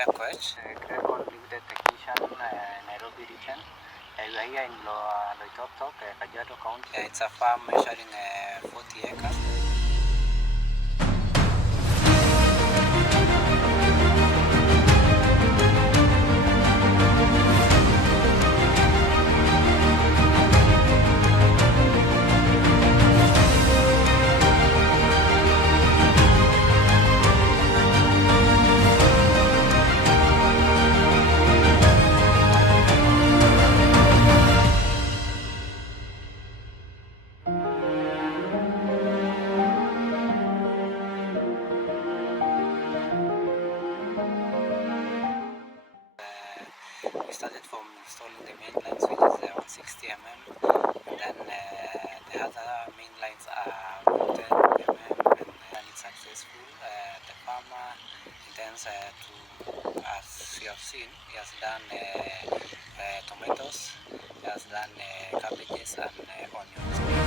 Grekkon Limited technician, Nairobi region. We are here in Loitoktok, Kajiado County. It's a farm measuring 40 acres. We started from installing the main lines, which is 160 mm, and then the other main lines are 10 mm, and it's successful. The farmer intends to, as you have seen, he has done tomatoes, he has done cabbages and onions.